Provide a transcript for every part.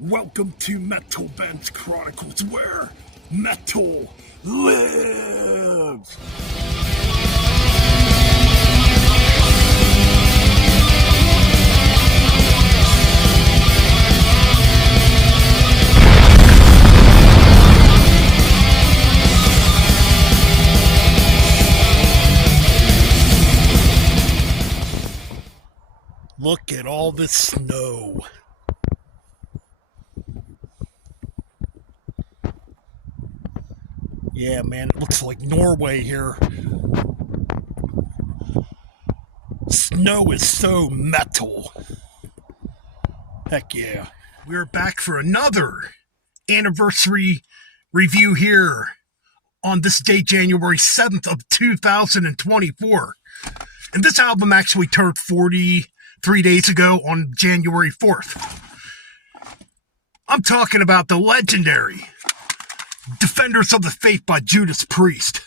Welcome to Metalben's Chronicles, where metal lives! Look at all this snow. Yeah, man, it looks like Norway here. Snow is so metal. Heck yeah. We're back for another anniversary review here on this day, January 7th of 2024. And this album actually turned 43 days ago on January 4th. I'm talking about the legendary Defenders of the Faith by Judas Priest.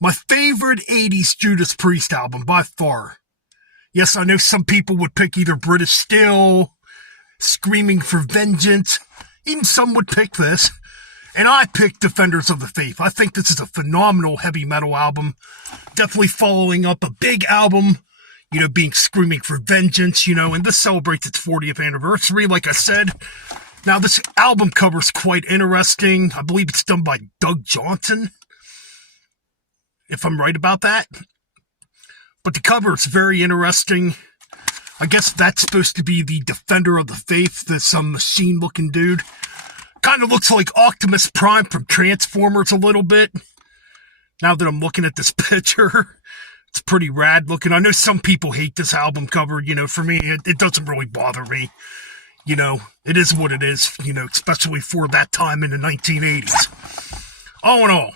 My favorite 80s Judas Priest album by far. Yes, I know some people would pick either British Steel, Screaming for Vengeance, even some would pick this. And I picked Defenders of the Faith. I think this is a phenomenal heavy metal album. Definitely following up a big album, being Screaming for Vengeance, and this celebrates its 40th anniversary, like I said. Now, this album cover is quite interesting. I believe it's done by Doug Johnson, if I'm right about that. But the cover is very interesting. I guess that's supposed to be the Defender of the Faith, this machine-looking dude. Kind of looks like Optimus Prime from Transformers a little bit. Now that I'm looking at this picture, it's pretty rad looking. I know some people hate this album cover. For me, it doesn't really bother me. It is what it is, especially for that time in the 1980s. All in all,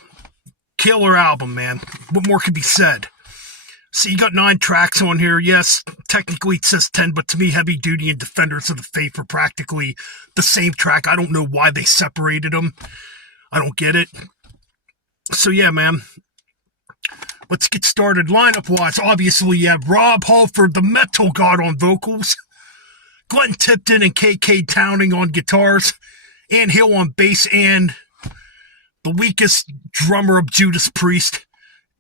killer album, man. What more could be said? So you got 9 tracks on here. Yes, technically it says 10, but to me, Heavy Duty and Defenders of the Faith are practically the same track. I don't know why they separated them. I don't get it. So yeah, man. Let's get started. Lineup-wise, obviously you have Rob Halford, the metal god, on vocals. Glenn Tipton and KK Downing on guitars, Ann Hill on bass, and the weakest drummer of Judas Priest,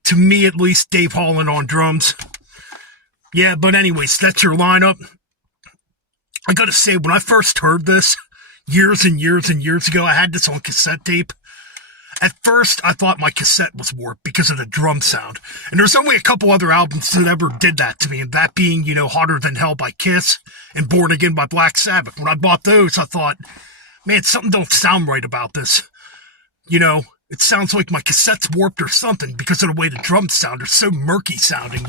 to me at least, Dave Holland on drums. Yeah, but anyways, that's your lineup. I gotta say, when I first heard this, years and years and years ago, I had this on cassette tape. At first, I thought my cassette was warped because of the drum sound. And there's only a couple other albums that ever did that to me, and that being, Hotter Than Hell by Kiss and Born Again by Black Sabbath. When I bought those, I thought, man, something don't sound right about this. It sounds like my cassette's warped or something because of the way the drums sound. They're so murky sounding,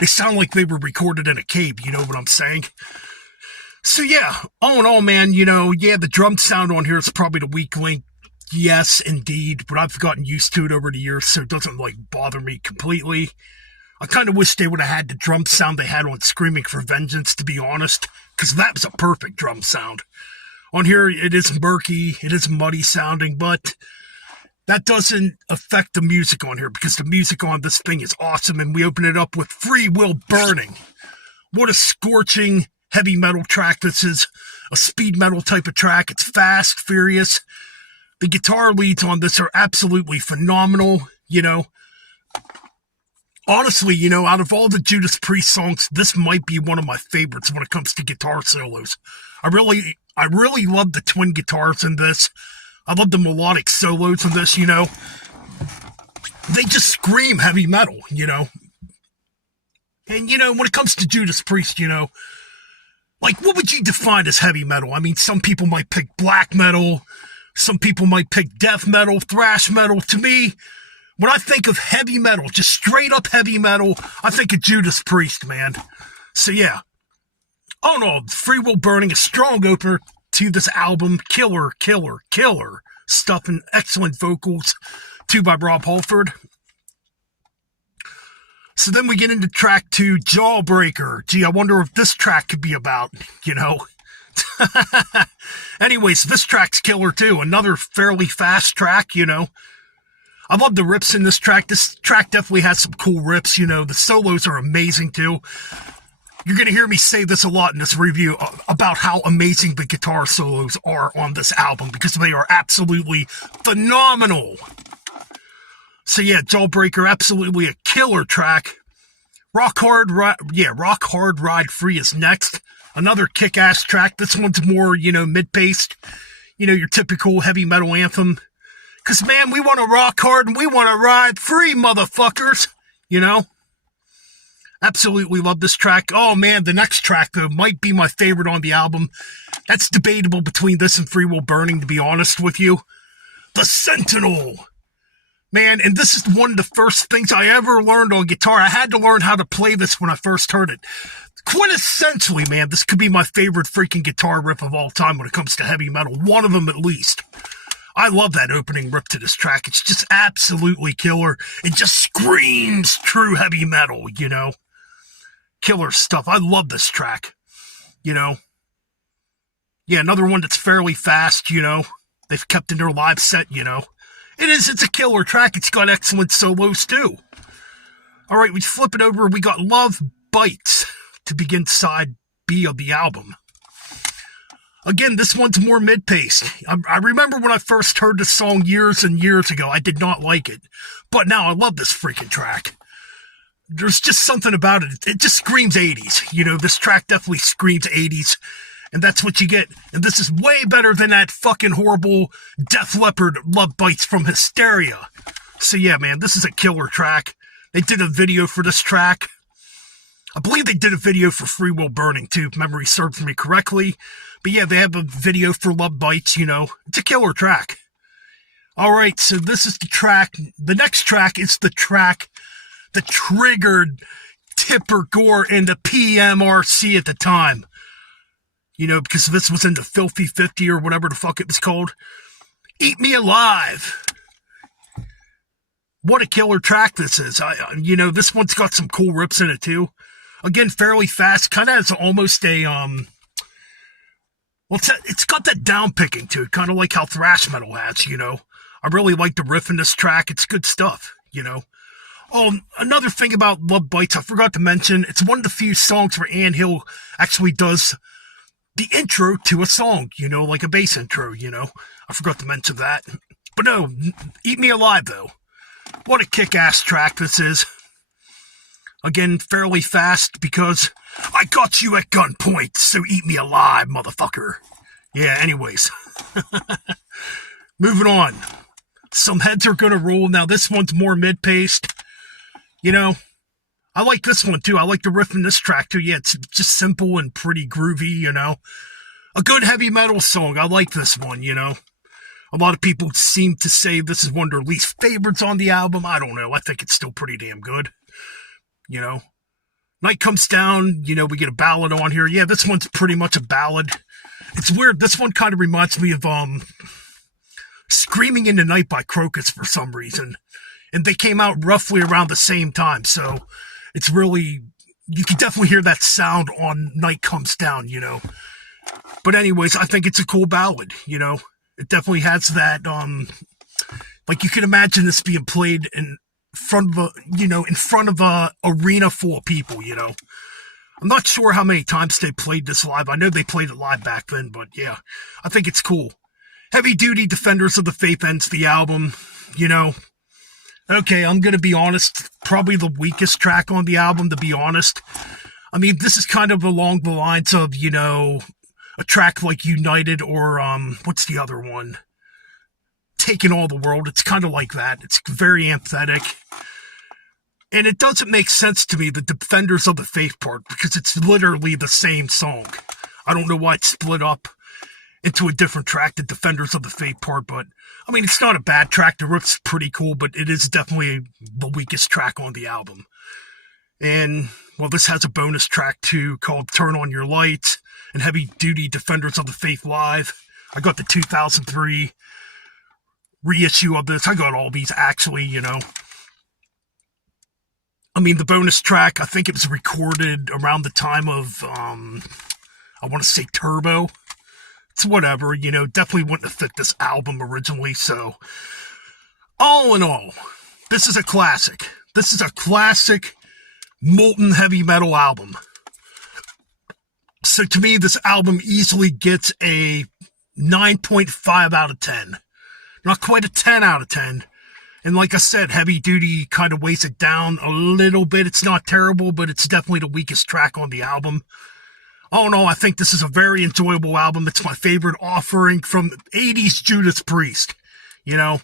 They sound like they were recorded in a cave, you know what I'm saying? So yeah, all in all, man, the drum sound on here is probably the weak link. Yes, indeed, but I've gotten used to it over the years, so it doesn't, bother me completely. I kind of wish they would have had the drum sound they had on Screaming for Vengeance, to be honest, because that was a perfect drum sound. On here, it is murky, it is muddy sounding, but that doesn't affect the music on here, because the music on this thing is awesome, and we open it up with Free Will Burning. What a scorching heavy metal track this is, a speed metal type of track. It's fast, furious. The guitar leads on this are absolutely phenomenal, Honestly, out of all the Judas Priest songs, this might be one of my favorites when it comes to guitar solos. I really love the twin guitars in this. I love the melodic solos in this, They just scream heavy metal, And, when it comes to Judas Priest, what would you define as heavy metal? I mean, some people might pick black metal. Some people might pick death metal, thrash metal. To me, when I think of heavy metal, just straight up heavy metal, I think of Judas Priest, man. So yeah. Oh no, Free Will Burning, a strong opener to this album. Killer stuff and excellent vocals, too, by Rob Halford. So then we get into track 2, Jawbreaker. Gee, I wonder if this track could be about, Anyways, this track's killer too. Another fairly fast track, I love the riffs in this track. This track definitely has some cool riffs, the solos are amazing too. You're going to hear me say this a lot in this review about how amazing the guitar solos are on this album, because they are absolutely phenomenal. So yeah, Jawbreaker, absolutely a killer track. Rock Hard Ride Free is next. Another kick-ass track. This one's more, mid-paced. Your typical heavy metal anthem. Because, man, we want to rock hard and we want to ride free, motherfuckers. Absolutely love this track. Oh, man, the next track, though, might be my favorite on the album. That's debatable between this and Free Will Burning, to be honest with you. The Sentinel. Man, and this is one of the first things I ever learned on guitar. I had to learn how to play this when I first heard it. Quintessentially, man, this could be my favorite freaking guitar riff of all time when it comes to heavy metal. One of them at least. I love that opening riff to this track. It's just absolutely killer. It just screams true heavy metal, Killer stuff. I love this track, Yeah, another one that's fairly fast, They've kept in their live set, It's a killer track. It's got excellent solos, too. All right, we flip it over. We got Love Bites to begin side B of the album. Again, this one's more mid-paced. I remember when I first heard this song years and years ago, I did not like it. But now I love this freaking track. There's just something about it. It just screams 80s. This track definitely screams 80s. And that's what you get. And this is way better than that fucking horrible Def Leppard Love Bites from Hysteria. So yeah, man, this is a killer track. They did a video for this track. I believe they did a video for Free Will Burning, too, if memory serves me correctly. But yeah, they have a video for Love Bites, It's a killer track. All right, so this is the track. The next track is the track that triggered Tipper Gore into PMRC at the time. Because this was in the Filthy 50 or whatever the fuck it was called. Eat Me Alive. What a killer track this is. This one's got some cool rips in it, too. Again, fairly fast. Kind of has almost a, it's got that down picking to it. Kind of like how thrash metal has, I really like the riff in this track. It's good stuff, Oh, another thing about Love Bites, I forgot to mention, it's one of the few songs where Ann Hill actually does the intro to a song, like a bass intro, I forgot to mention that. But no, Eat Me Alive, though. What a kick-ass track this is. Again, fairly fast because I got you at gunpoint, so eat me alive, motherfucker. Yeah, anyways. Moving on. Some heads are going to roll. Now, this one's more mid-paced. I like this one, too. I like the riff in this track, too. Yeah, it's just simple and pretty groovy, A good heavy metal song. I like this one, A lot of people seem to say this is one of their least favorites on the album. I don't know. I think it's still pretty damn good. Night Comes Down, we get a ballad on here. Yeah, this one's pretty much a ballad. It's weird. This one kind of reminds me of Screaming in the Night by Crocus for some reason. And they came out roughly around the same time. So it's really, you can definitely hear that sound on Night Comes Down, But anyways, I think it's a cool ballad, It definitely has that, like you can imagine this being played in front of a arena full of people, I'm not sure how many times they played this live. I know they played it live back then, but yeah, I think it's cool. Heavy Duty Defenders of the Faith ends the album, Okay, I'm going to be honest, probably the weakest track on the album, to be honest. I mean, this is kind of along the lines of, a track like United or, what's the other one? Taking All the World. It's kind of like that. It's very antithetic. And it doesn't make sense to me, the Defenders of the Faith part, because it's literally the same song. I don't know why it's split up into a different track, the Defenders of the Faith part, but, I mean, it's not a bad track. The riff's pretty cool, but it is definitely the weakest track on the album. And, well, this has a bonus track, too, called Turn On Your Lights and Heavy Duty Defenders of the Faith Live. I got the 2003 reissue of this. I got all these, actually, I mean, the bonus track, I think it was recorded around the time of, I want to say Turbo. It's whatever, definitely wouldn't have fit this album originally, so. All in all, this is a classic. This is a classic molten heavy metal album. So to me, this album easily gets a 9.5 out of 10. Not quite a 10 out of 10. And like I said, Heavy Duty kind of weighs it down a little bit. It's not terrible, but it's definitely the weakest track on the album. Oh no, I think this is a very enjoyable album. It's my favorite offering from the 80s Judas Priest. You know?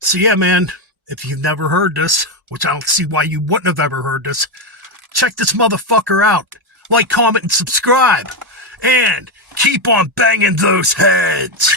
So yeah, man, if you've never heard this, which I don't see why you wouldn't have ever heard this, check this motherfucker out. Like, comment, and subscribe. And keep on banging those heads.